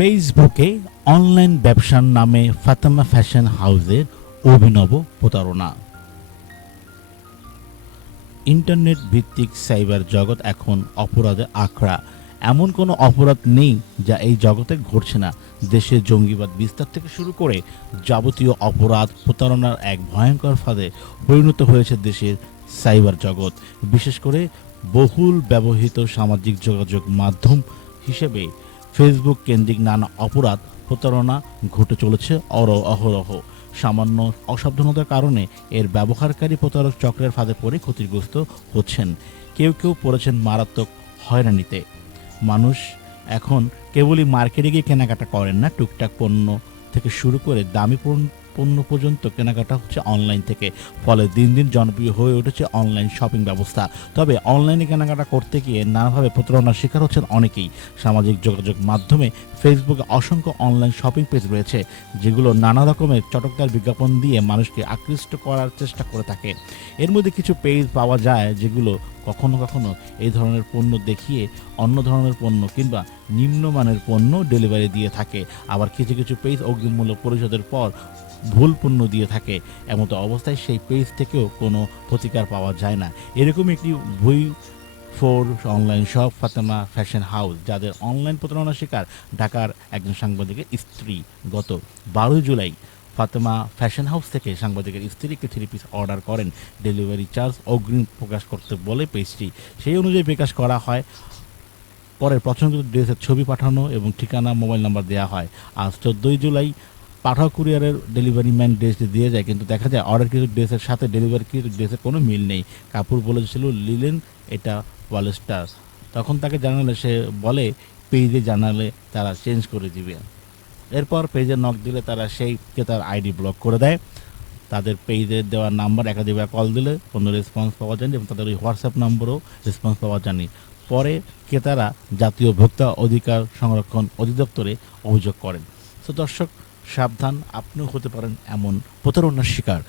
ফেসবুকে অনলাইন ব্যবসার নামে ফাতেমা ফ্যাশন হাউসের অভিনব প্রতারণা। ইন্টারনেট ভিত্তিক সাইবার জগৎ এখন অপরাধে আখড়া। এমন কোনো অপরাধ নেই যা এই জগতে ঘটছে না। দেশে জঙ্গিবাদ বিস্তার থেকে শুরু করে যাবতীয় অপরাধ প্রতারণার এক ভয়ঙ্কর ফাঁদে পরিণত হয়েছে দেশের সাইবার জগৎ। বিশেষ করে বহুল ব্যবহৃত সামাজিক যোগাযোগ মাধ্যম হিসেবে ফেসবুক কেন্দ্রিক নানা অপরাধ, প্রতারণা ঘটে চলেছে অর অহরহ। সামান্য অসাবধানতার কারণে এর ব্যবহারকারী প্রতারক চক্রের ফাঁদে পড়ে ক্ষতিগ্রস্ত হচ্ছেন। কেউ কেউ পড়েছেন মারাত্মক হয়রানিতে। মানুষ এখন কেবলই মার্কেটে গিয়ে কেনাকাটা করেন না, টুকটাক পণ্য থেকে শুরু করে দামি পণ্য পণ্য পর্যন্ত কেনাকাটা হচ্ছে অনলাইন থেকে। ফলে দিন দিন জনপ্রিয় হয়ে উঠেছে অনলাইন শপিং ব্যবস্থা। তবে অনলাইনে কেনাকাটা করতে গিয়ে নানাভাবে প্রতারণার শিকার হচ্ছেন অনেকেই। সামাজিক যোগাযোগ মাধ্যমে ফেসবুকে অসংখ্য অনলাইন শপিং পেজ রয়েছে, যেগুলো নানা রকমের চটকদার বিজ্ঞাপন দিয়ে মানুষকে আকৃষ্ট করার চেষ্টা করে থাকে। এর মধ্যে কিছু পেজ পাওয়া যায়, যেগুলো কখনো কখনো এই ধরনের পণ্য দেখিয়ে অন্য ধরনের পণ্য কিংবা নিম্নমানের পণ্য ডেলিভারি দিয়ে থাকে। আবার কিছু কিছু পেজ অগ্রিমূল্য পরিশোধের পর ভুল পণ্য দিয়ে থাকে। এমতো অবস্থায় সেই পেজ থেকেও কোনো প্রতিকার পাওয়া যায় না। এরকম একটি বই for online shop Fatema fashion house যাদের অনলাইন প্রতারণার শিকার ঢাকার একজন সাংবাদিকের স্ত্রী। গত বারোই জুলাই ফাতেমা ফ্যাশন হাউস থেকে সাংবাদিকের স্ত্রীকে থ্রি পিস অর্ডার করেন। ডেলিভারি চার্জ অগ্রিম প্রকাশ করতে বলে পেজটি সেই অনুযায়ী বিকাশ করা হয়। পরে পছন্দিত ড্রেসের ছবি পাঠানো এবং ঠিকানা, মোবাইল নাম্বার দেওয়া হয়। আজ চোদ্দোই জুলাই পাঠাও কুরিয়ারের ডেলিভারি ম্যান ড্রেসটি দিয়ে যায়, কিন্তু দেখা যায় অর্ডার কিছু ড্রেসের সাথে ডেলিভারি কিছু ড্রেসের কোনো মিল নেই। কাপুর বলেছিল, লিলেন, এটা পলেস্টার তখন তাকে জানালে, সে বলে, পেজে জানালে তারা চেঞ্জ করে দিবে। এরপর পেজে নক দিলে তারা সেই তার আইডি ব্লক করে দেয়। তাদের পেজে দেওয়া নাম্বার একাধিকবার কল দিলে কোনো রেসপন্স পাওয়া যায়নি এবং তাদের ওই হোয়াটসঅ্যাপ নম্বরও রেসপন্স পাওয়া যায়নি। পরে ক্রেতারা জাতীয় ভোক্তা অধিকার সংরক্ষণ অধিদপ্তরে অভিযোগ করেন। তো দর্শক সাবধান, আপনিও হতে পারেন এমন প্রতারণার শিকার।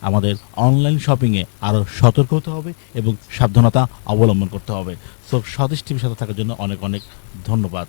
আমাদের অনলাইন শপিংয়ে আরও সতর্ক হতে হবে এবং সাবধানতা অবলম্বন করতে হবে। সো, স্বদেশ টিভির সাথে থাকার জন্য অনেক অনেক ধন্যবাদ।